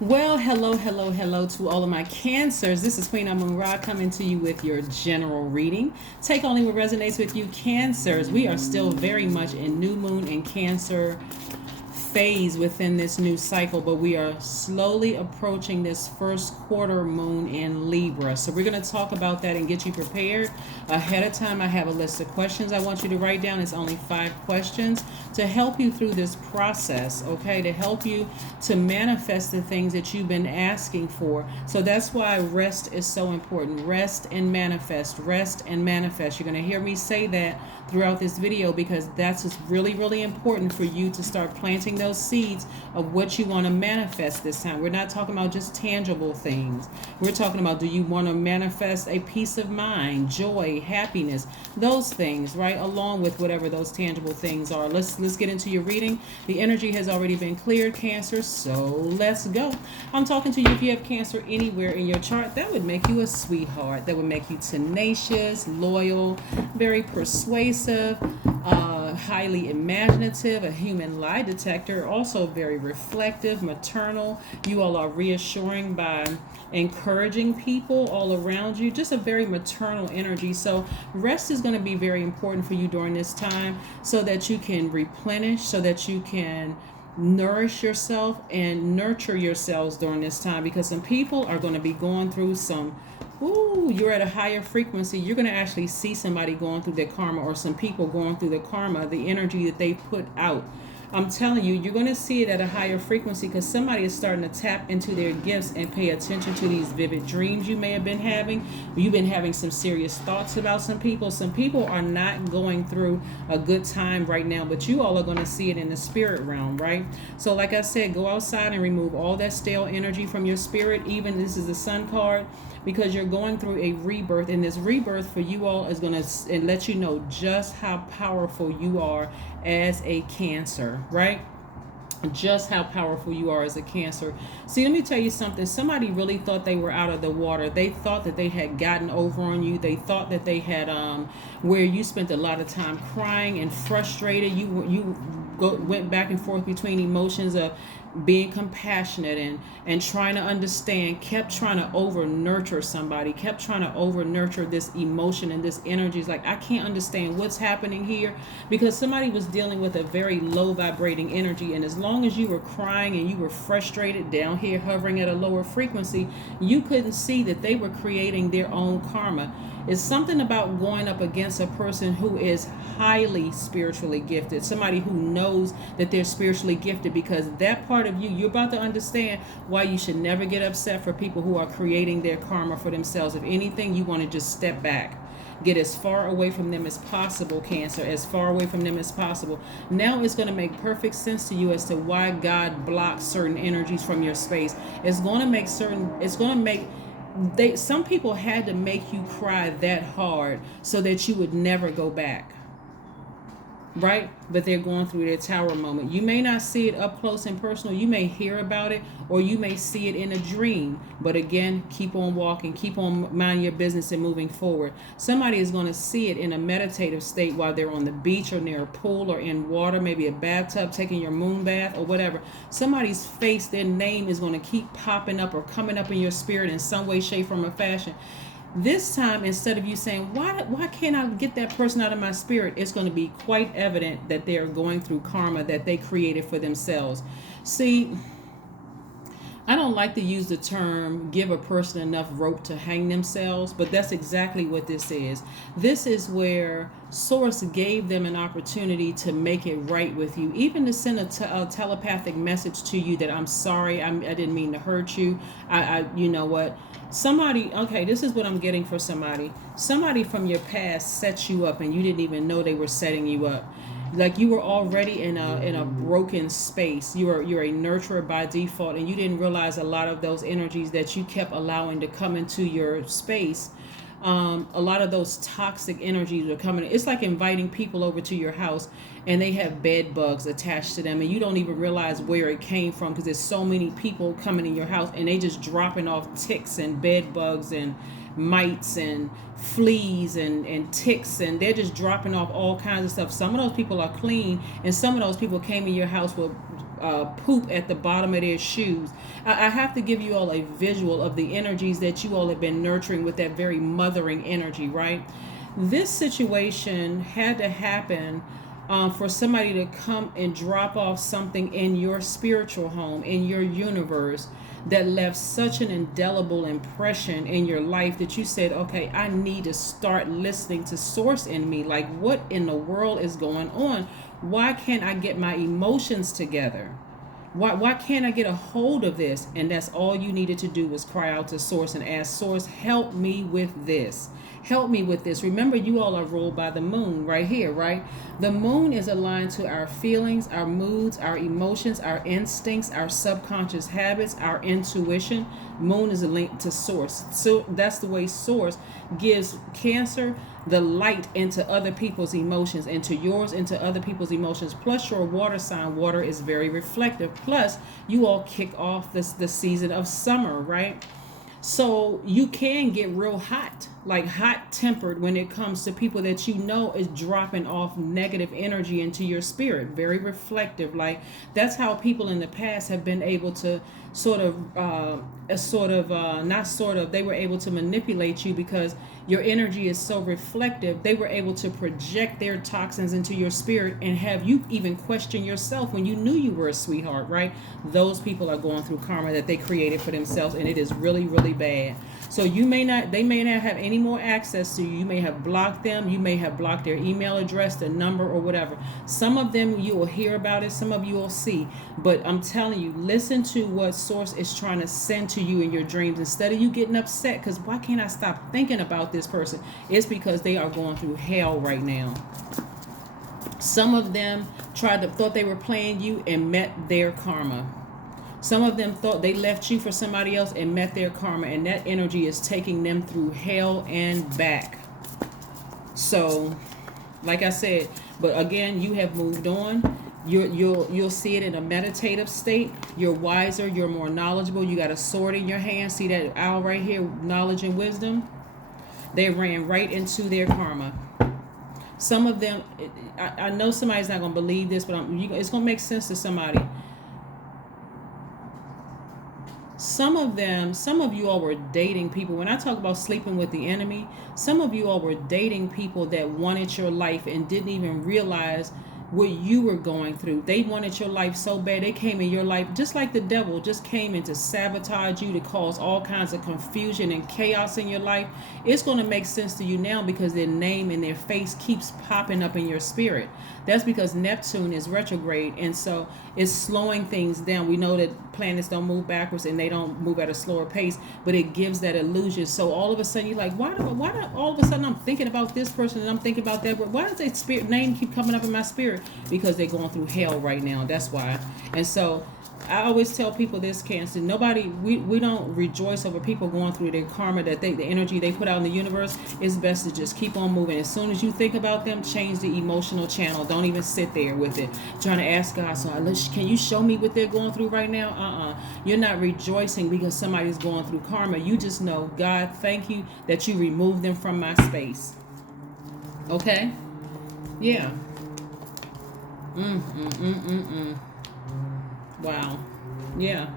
Well, hello to all of my cancers. This is Queen Amun Ra coming to you with your general reading. Take only what resonates with you, cancers. We are still very much in new moon and cancer phase within this new cycle, but we are slowly approaching this first quarter moon in Libra. So we're going to talk about that and get you prepared ahead of time. I have a list of questions I want you to write down. It's only 5 questions to help you through this process, okay? To help you to manifest the things that you've been asking for. So that's why rest is so important. Rest and manifest. Rest and manifest. You're going to hear me say that throughout this video because that's just really important for you to start planting those seeds of what you want to manifest this time. We're not talking about just tangible things. We're talking about, do you want to manifest a peace of mind, joy, happiness, those things, right? Along with whatever those tangible things are. Let's get into your reading. The energy has already been cleared, Cancer, so let's go. I'm talking to you if you have Cancer anywhere in your chart. That would make you a sweetheart. That would make you tenacious, loyal, very persuasive, highly imaginative, a human lie detector, also very reflective, maternal. You all are reassuring by encouraging people all around you, just a very maternal energy. So rest is going to be very important for you during this time so that you can replenish, so that you can nourish yourself and nurture yourselves during this time, because some people are going to be going through some you're at a higher frequency. You're going to actually see somebody going through their karma, or some people going through the karma, the energy that they put out. I'm telling you, you're going to see it at a higher frequency because somebody is starting to tap into their gifts and pay attention to these vivid dreams you may have been having. You've been having some serious thoughts about some people. Some people are not going through a good time right now, but you all are going to see it in the spirit realm, right? So like I said, go outside and remove all that stale energy from your spirit. Even this is the Sun card, because you're going through a rebirth, and this rebirth for you all is going to let you know just how powerful you are as a Cancer, right? Just how powerful you are as a Cancer. See, let me tell you something. Somebody really thought they were out of the water. They thought that they had gotten over on you. They thought that they had where you spent a lot of time crying and frustrated. Went back and forth between emotions of being compassionate and trying to understand, kept trying to over nurture somebody, kept trying to over nurture this emotion and this energy. It's like, I can't understand what's happening here, because somebody was dealing with a very low vibrating energy. And as long as you were crying and you were frustrated down here hovering at a lower frequency, you couldn't see that they were creating their own karma. It's something about going up against a person who is highly spiritually gifted, somebody who knows that they're spiritually gifted, because that part of you, you're about to understand why you should never get upset for people who are creating their karma for themselves. If anything, you want to just step back. Get as far away from them as possible, Cancer, as far away from them as possible. Now it's going to make perfect sense to you as to why God blocks certain energies from your space. Some people had to make you cry that hard so that you would never go back, right? But they're going through their tower moment. You may not see it up close and personal. You may hear about it, or you may see it in a dream. But again, keep on walking, keep on minding your business and moving forward. Somebody is going to see it in a meditative state while they're on the beach or near a pool or in water, maybe a bathtub, taking your moon bath or whatever. Somebody's face, their name is going to keep popping up or coming up in your spirit in some way, shape, form, or fashion. This time, instead of you saying, why can't I get that person out of my spirit, it's going to be quite evident that they're going through karma that they created for themselves. See, I don't like to use the term give a person enough rope to hang themselves, but that's exactly what this is. This is where Source gave them an opportunity to make it right with you, even to send a telepathic message to you that I'm sorry, I didn't mean to hurt you. You know what? Somebody, okay, this is what I'm getting for somebody. Somebody from your past set you up and you didn't even know they were setting you up. Like you were already in a broken space. You're a nurturer by default, and you didn't realize a lot of those energies that you kept allowing to come into your space. A lot of those toxic energies are coming. It's like inviting people over to your house and they have bed bugs attached to them, and you don't even realize where it came from because there's so many people coming in your house and they just dropping off ticks and bed bugs and mites and fleas and ticks, and they're just dropping off all kinds of stuff. Some of those people are clean, and some of those people came in your house with poop at the bottom of their shoes. I have to give you all a visual of the energies that you all have been nurturing with that very mothering energy, right? This situation had to happen for somebody to come and drop off something in your spiritual home, in your universe, that left such an indelible impression in your life that you said, okay, I need to start listening to source in me. Like, what in the world is going on? Why can't I get my emotions together? Why can't I get a hold of this? And that's all you needed to do was cry out to source and ask source, help me with this. Help me with this. Remember, you all are ruled by the moon right here, right? The moon is aligned to our feelings, our moods, our emotions, our instincts, our subconscious habits, our intuition. Moon is a link to source. So that's the way source gives Cancer the light into other people's emotions, into yours, into other people's emotions. Plus, your water sign, water is very reflective. Plus, you all kick off the season of summer, right? So you can get real hot, like hot tempered when it comes to people that you know is dropping off negative energy into your spirit. Very reflective. Like, that's how people in the past have been able to they were able to manipulate you because your energy is so reflective. They were able to project their toxins into your spirit and have you even question yourself when you knew you were a sweetheart, right? Those people are going through karma that they created for themselves, and it is really, really bad. So they may not have any more access to you. You may have blocked them. You may have blocked their email address, their number, or whatever. Some of them you will hear about it. Some of you will see. But I'm telling you, listen to what source is trying to send to you in your dreams. Instead of you getting upset, because why can't I stop thinking about this person? It's because they are going through hell right now. Some of them thought they were playing you and met their karma. Some of them thought they left you for somebody else and met their karma, and that energy is taking them through hell and back. So, like I said, but again, you have moved on. You'll see it in a meditative state. You're wiser. You're more knowledgeable. You got a sword in your hand. See that owl right here, knowledge and wisdom? They ran right into their karma. Some of them, I know somebody's not going to believe this, but it's going to make sense to somebody. Some of you all were dating people. When I talk about sleeping with the enemy, some of you all were dating people that wanted your life and didn't even realize what you were going through. They wanted your life so bad. They came in your life just like the devil just came in to sabotage you, to cause all kinds of confusion and chaos in your life. It's going to make sense to you now because their name and their face keeps popping up in your spirit. That's because Neptune is retrograde, and so it's slowing things down. We know that planets don't move backwards and they don't move at a slower pace, but it gives that illusion. So all of a sudden you're like, why do all of a sudden I'm thinking about this person and I'm thinking about that, but why does that spirit name keep coming up in my spirit? Because they're going through hell right now. That's why. And so I always tell people this, Cancer, we don't rejoice over people going through their karma, that the energy they put out in the universe. It's best to just keep on moving. As soon as you think about them, change the emotional channel. Don't even sit there with it trying to ask God, so can you show me what they're going through right now? You're not rejoicing because somebody's going through karma. You just know, God, thank you that you removed them from my space. Okay? Yeah. Wow. Yeah.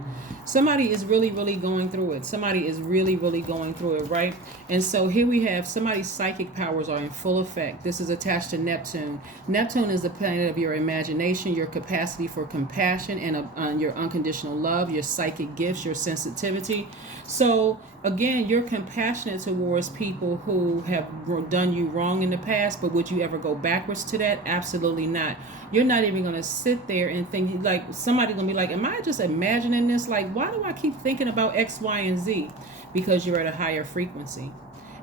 Somebody is really, really going through it. Somebody is really, really going through it, right? And so here we have somebody's psychic powers are in full effect. This is attached to Neptune. Neptune is the planet of your imagination, your capacity for compassion, and your unconditional love, your psychic gifts, your sensitivity. So again, you're compassionate towards people who have done you wrong in the past, but would you ever go backwards to that? Absolutely not. You're not even going to sit there and think, like, somebody's going to be like, am I just imagining this? Like, why do I keep thinking about X, Y, and Z? Because you're at a higher frequency.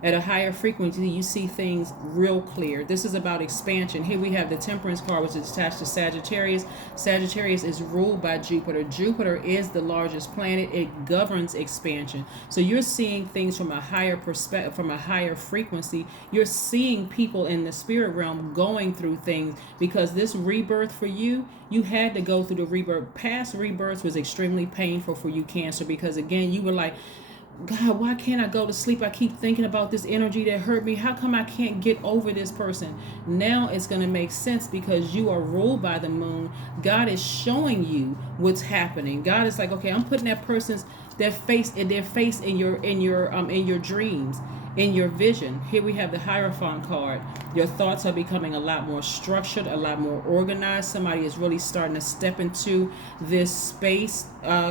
At a higher frequency, you see things real clear. This is about expansion. Here we have the Temperance card, which is attached to Sagittarius. Sagittarius is ruled by Jupiter. Jupiter is the largest planet. It governs expansion. So you're seeing things from a higher perspective, from a higher frequency. You're seeing people in the spirit realm going through things, because this rebirth for you, you had to go through the rebirth. Past rebirths was extremely painful for you, Cancer, because again, you were like, God, why can't I go to sleep? I keep thinking about this energy that hurt me. How come I can't get over this person? Now it's going to make sense because you are ruled by the moon. God is showing you what's happening. God is like, okay, I'm putting their face in your dreams, in your vision. Here we have the Hierophant card. Your thoughts are becoming a lot more structured, a lot more organized. Somebody is really starting to step into this space,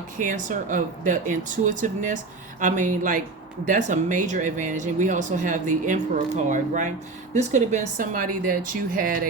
Cancer, of the intuitiveness. I mean, like, that's a major advantage. And we also have the Emperor card, right? This could have been somebody that you had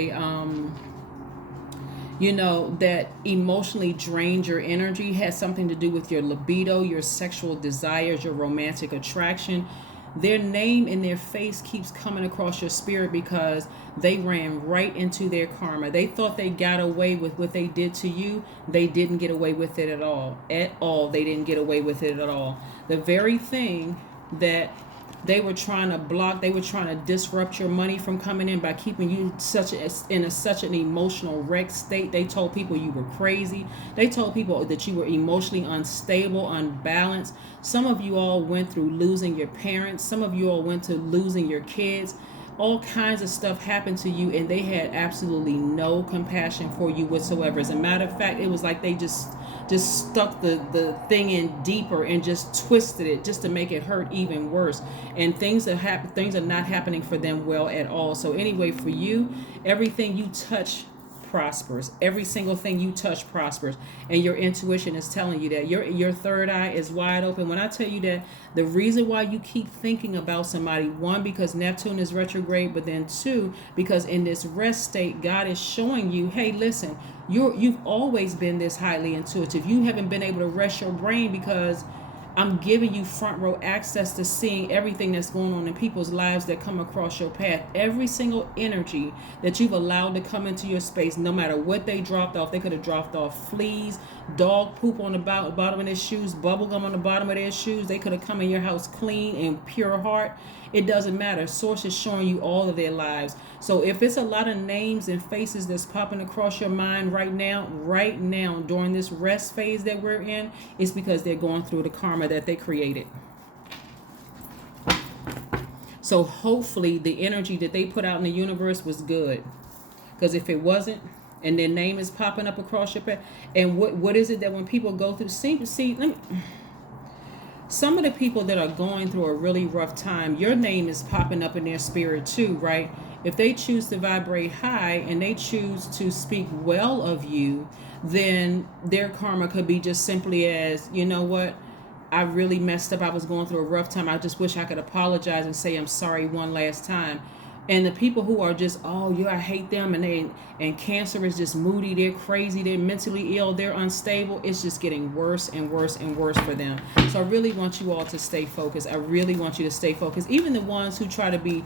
that emotionally drained your energy, had something to do with your libido, your sexual desires, your romantic attraction. Their name and their face keeps coming across your spirit because they ran right into their karma. They thought they got away with what they did to you. They didn't get away with it at all. At all, they didn't get away with it at all. The very thing that they were trying to block, they were trying to disrupt your money from coming in by keeping you such an emotional wreck state. They told people you were crazy. They told people that you were emotionally unstable, unbalanced. Some of you all went through losing your parents. Some of you all went to losing your kids. All kinds of stuff happened to you, and they had absolutely no compassion for you whatsoever. As a matter of fact, it was like they just stuck the thing in deeper and just twisted it just to make it hurt even worse. And things are not happening for them well at all. So anyway, for you, everything you touch prospers. Every single thing you touch prospers, and your intuition is telling you that your third eye is wide open. When I tell you that the reason why you keep thinking about somebody, one, because Neptune is retrograde, but then two, because in this rest state, God is showing you, hey, listen, you've always been this highly intuitive. You haven't been able to rest your brain because I'm giving you front row access to seeing everything that's going on in people's lives that come across your path. Every single energy that you've allowed to come into your space, no matter what they dropped off. They could have dropped off fleas, dog poop on the bottom of their shoes, bubble gum on the bottom of their shoes. They could have come in your house clean and pure heart. It doesn't matter. Source is showing you all of their lives. So if it's a lot of names and faces that's popping across your mind right now during this rest phase that we're in, it's because they're going through the karma that they created. So hopefully the energy that they put out in the universe was good. Because if it wasn't, and their name is popping up across your path, and what is it that when people go through, some of the people that are going through a really rough time, your name is popping up in their spirit too, right? If they choose to vibrate high and they choose to speak well of you, then their karma could be just simply as, you know what, I really messed up. I was going through a rough time. I just wish I could apologize and say I'm sorry one last time. And the people who are just, oh yeah, I hate them, and Cancer is just moody, they're crazy, they're mentally ill, they're unstable, it's just getting worse and worse and worse for them. So I really want you all to stay focused. I really want you to stay focused. Even the ones who try to be,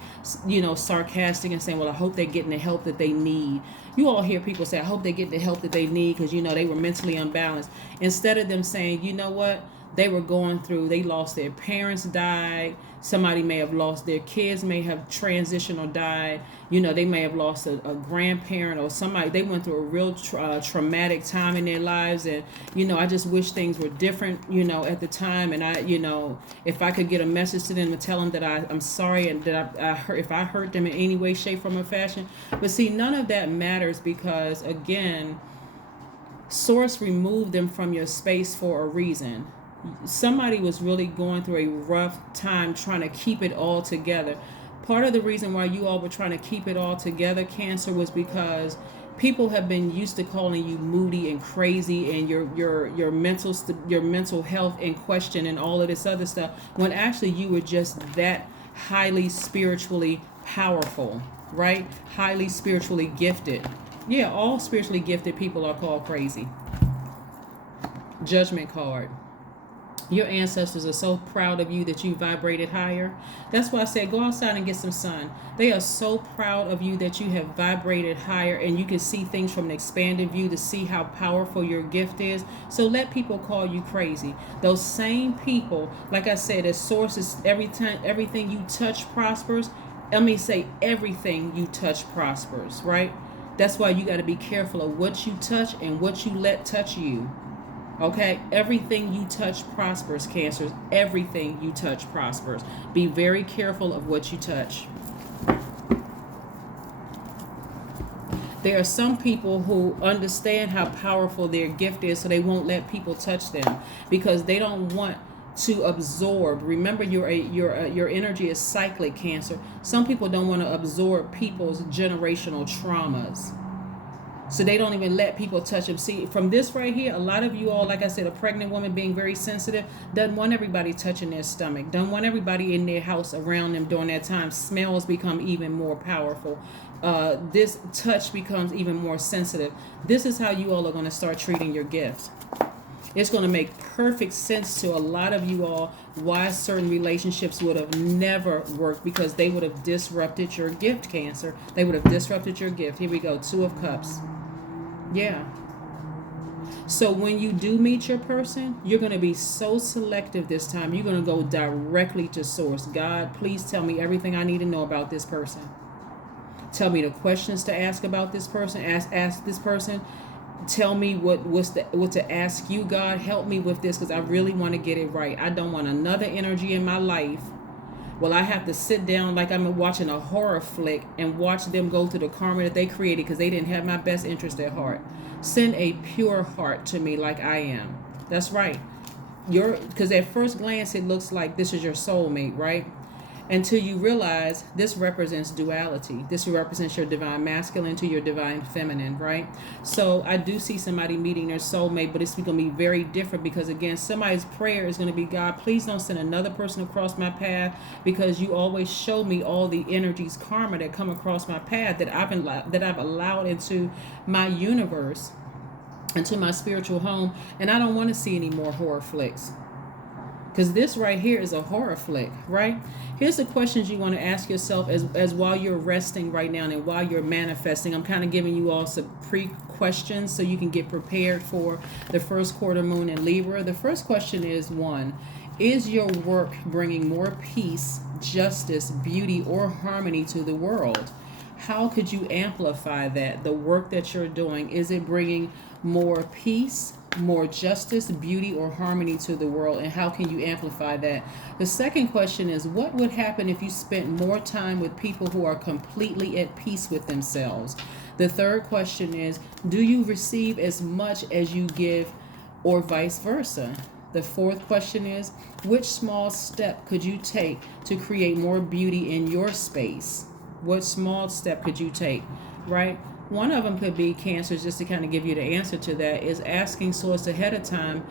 sarcastic and saying, well, I hope they're getting the help that they need. You all hear people say, I hope they get the help that they need because, they were mentally unbalanced. Instead of them saying, you know what, they were going through, they lost their parents, died. Somebody may have lost their kids, may have transitioned or died. They may have lost a grandparent or somebody. They went through a real traumatic time in their lives. And, I just wish things were different, at the time. And if I could get a message to them and tell them that I'm sorry and that I hurt, if I hurt them in any way, shape, form, or fashion. But see, none of that matters because, again, Source removed them from your space for a reason. Somebody was really going through a rough time trying to keep it all together. Part of the reason why you all were trying to keep it all together, Cancer, was because people have been used to calling you moody and crazy and your mental health in question and all of this other stuff, when actually you were just that highly spiritually powerful, right? Highly spiritually gifted. Yeah, all spiritually gifted people are called crazy. Judgment card. Your ancestors are so proud of you that you vibrated higher. That's why I said go outside and get some sun. They are so proud of you that you have vibrated higher, and you can see things from an expanded view to see how powerful your gift is. So let people call you crazy. Those same people, like I said, as sources, everything you touch prospers. Everything you touch prospers, right? That's why you got to be careful of what you touch and what you let touch you. Okay, everything you touch prospers, Cancers. Everything you touch prospers. Be very careful of what you touch. There are some people who understand how powerful their gift is, so they won't let people touch them because they don't want to absorb. Remember, your energy is cyclic, Cancer. Some people don't want to absorb people's generational traumas. So they don't even let people touch them. See, from this right here, a lot of you all, like I said, a pregnant woman being very sensitive, doesn't want everybody touching their stomach, don't want everybody in their house around them during that time. Smells become even more powerful. This touch becomes even more sensitive. This is how you all are going to start treating your gifts. It's going to make perfect sense to a lot of you all why certain relationships would have never worked, because they would have disrupted your gift, Cancer. They would have disrupted your gift. Here we go. 2 of Cups. Yeah. So when you do meet your person, you're going to be so selective this time. You're going to go directly to source. God, please tell me everything I need to know about this person. Tell me the questions to ask about this person. Ask this person. Tell me what to ask you, God. Help me with this because I really want to get it right. I don't want another energy in my life. Well, I have to sit down like I'm watching a horror flick and watch them go through the karma that they created because they didn't have my best interest at heart. Send a pure heart to me like I am. That's right. Because at first glance it looks like this is your soulmate, right? Until you realize this represents duality. This represents your divine masculine to your divine feminine, right? So I do see somebody meeting their soulmate, but it's going to be very different because, again, somebody's prayer is going to be, God, please don't send another person across my path because you always show me all the energies, karma that come across my path that I've allowed into my universe, into my spiritual home, and I don't want to see any more horror flicks. Because this right here is a horror flick, right? Here's the questions you want to ask yourself as while you're resting right now and while you're manifesting. I'm kind of giving you all some pre-questions so you can get prepared for the first quarter moon in Libra. The first question is, 1, is your work bringing more peace, justice, beauty, or harmony to the world? How could you amplify that? The work that you're doing, is it bringing more peace, more justice, beauty, or harmony to the world, and how can you amplify that? The second question is, what would happen if you spent more time with people who are completely at peace with themselves? The third question is, do you receive as much as you give, or vice versa? The fourth question is, which small step could you take to create more beauty in your space? What small step could you take, right? One of them could be, Cancer, just to kind of give you the answer to that, is asking source ahead of time,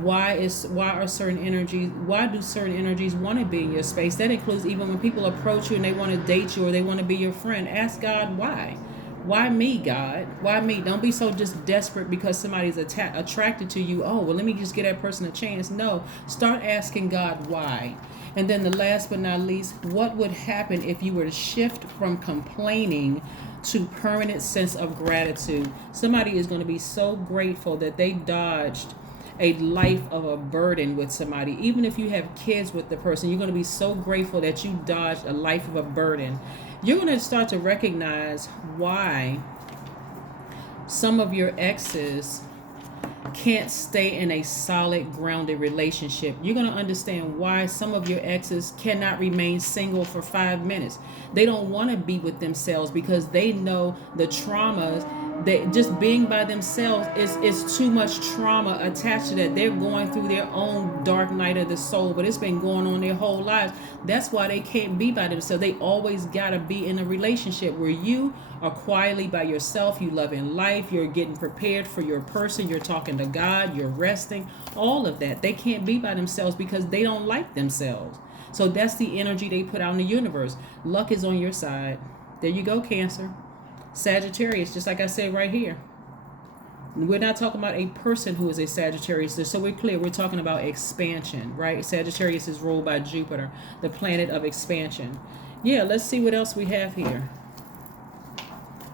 why do certain energies want to be in your space? That includes even when people approach you and they want to date you or they want to be your friend. Ask God why. Why me, God? Why me? Don't be so just desperate because somebody's attracted to you. Oh, well, let me just give that person a chance. No, start asking God why. And then the last but not least, what would happen if you were to shift from complaining to permanent sense of gratitude? Somebody is going to be so grateful that they dodged a life of a burden with somebody. Even if you have kids with the person, you're going to be so grateful that you dodged a life of a burden. You're going to start to recognize why some of your exes can't stay in a solid, grounded relationship. You're going to understand why some of your exes cannot remain single for 5 minutes. They don't want to be with themselves because they know the traumas that just being by themselves is too much trauma attached to that. They're going through their own dark night of the soul, but it's been going on their whole lives. That's why they can't be by themselves. They always got to be in a relationship where you are quietly by yourself. You love in life. You're getting prepared for your person. You're talking to God. You're resting. All of that. They can't be by themselves because they don't like themselves. So that's the energy they put out in the universe. Luck is on your side. There you go, Cancer. Sagittarius, just like I said right here. We're not talking about a person who is a Sagittarius. So we're clear. We're talking about expansion, right? Sagittarius is ruled by Jupiter, the planet of expansion. Yeah, let's see what else we have here.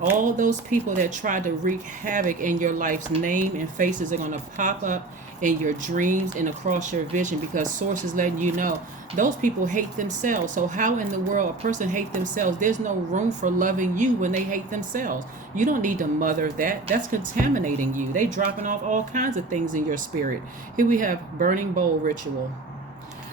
All those people that tried to wreak havoc in your life's name and faces are going to pop up in your dreams and across your vision, because source is letting you know those people hate themselves. So how in the world a person hate themselves? There's no room for loving you when they hate themselves. You don't need to mother that. That's contaminating you. They dropping off all kinds of things in your spirit. Here we have burning bowl ritual.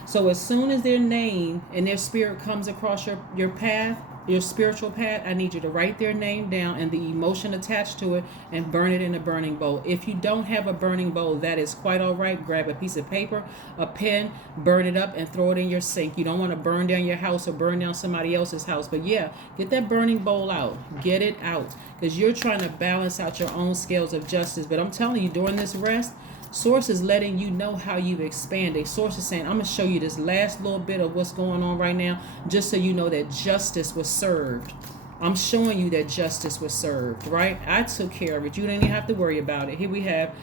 So as soon as their name and their spirit comes across your path, your spiritual path, I need you to write their name down and the emotion attached to it and burn it in a burning bowl. If you don't have a burning bowl, that is quite all right. Grab a piece of paper, a pen, burn it up and throw it in your sink. You don't want to burn down your house or burn down somebody else's house. But yeah, get that burning bowl out. Get it out, because you're trying to balance out your own scales of justice. But I'm telling you, during this rest, Source is letting you know how you've expanded. Source is saying, I'm going to show you this last little bit of what's going on right now, just so you know that justice was served. I'm showing you that justice was served, right? I took care of it. You didn't even have to worry about it. Here we have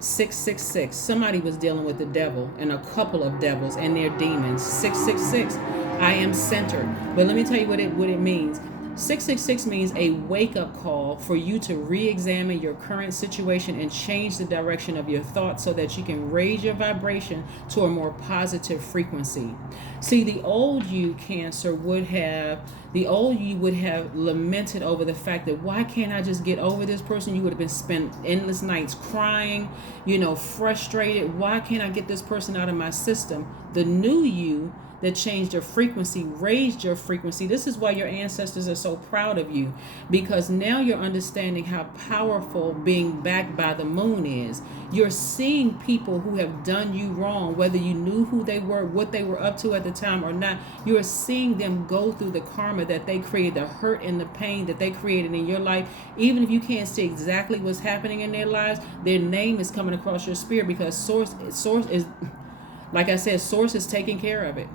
666. Somebody was dealing with the devil and a couple of devils and their demons. 666. I am centered. But let me tell you what it means. 666 means a wake-up call for you to re-examine your current situation and change the direction of your thoughts so that you can raise your vibration to a more positive frequency. See, the old you, Cancer, would have lamented over the fact that, why can't I just get over this person? You would have been spent endless nights crying, frustrated. Why can't I get this person out of my system? The new you that changed your frequency, raised your frequency. This is why your ancestors are so proud of you, because now you're understanding how powerful being backed by the moon is. You're seeing people who have done you wrong, whether you knew who they were, what they were up to at the time or not. You're seeing them go through the karma that they created, the hurt and the pain that they created in your life. Even if you can't see exactly what's happening in their lives, their name is coming across your spirit, because source is, like I said, source is taking care of it.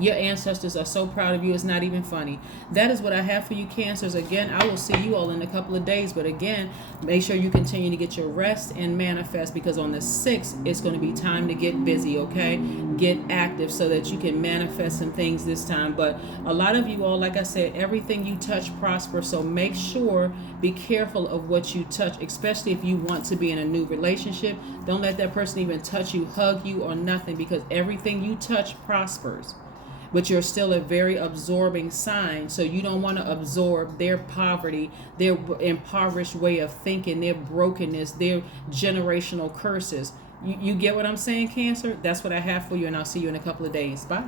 Your ancestors are so proud of you, it's not even funny. That is what I have for you, Cancers. Again, I will see you all in a couple of days. But again, make sure you continue to get your rest and manifest, because on the 6th, it's going to be time to get busy, okay? Get active so that you can manifest some things this time. But a lot of you all, like I said, everything you touch prospers. So make sure, be careful of what you touch, especially if you want to be in a new relationship. Don't let that person even touch you, hug you, or nothing, because everything you touch prospers. But you're still a very absorbing sign, so you don't want to absorb their poverty, their impoverished way of thinking, their brokenness, their generational curses. You get what I'm saying, Cancer? That's what I have for you, and I'll see you in a couple of days. Bye.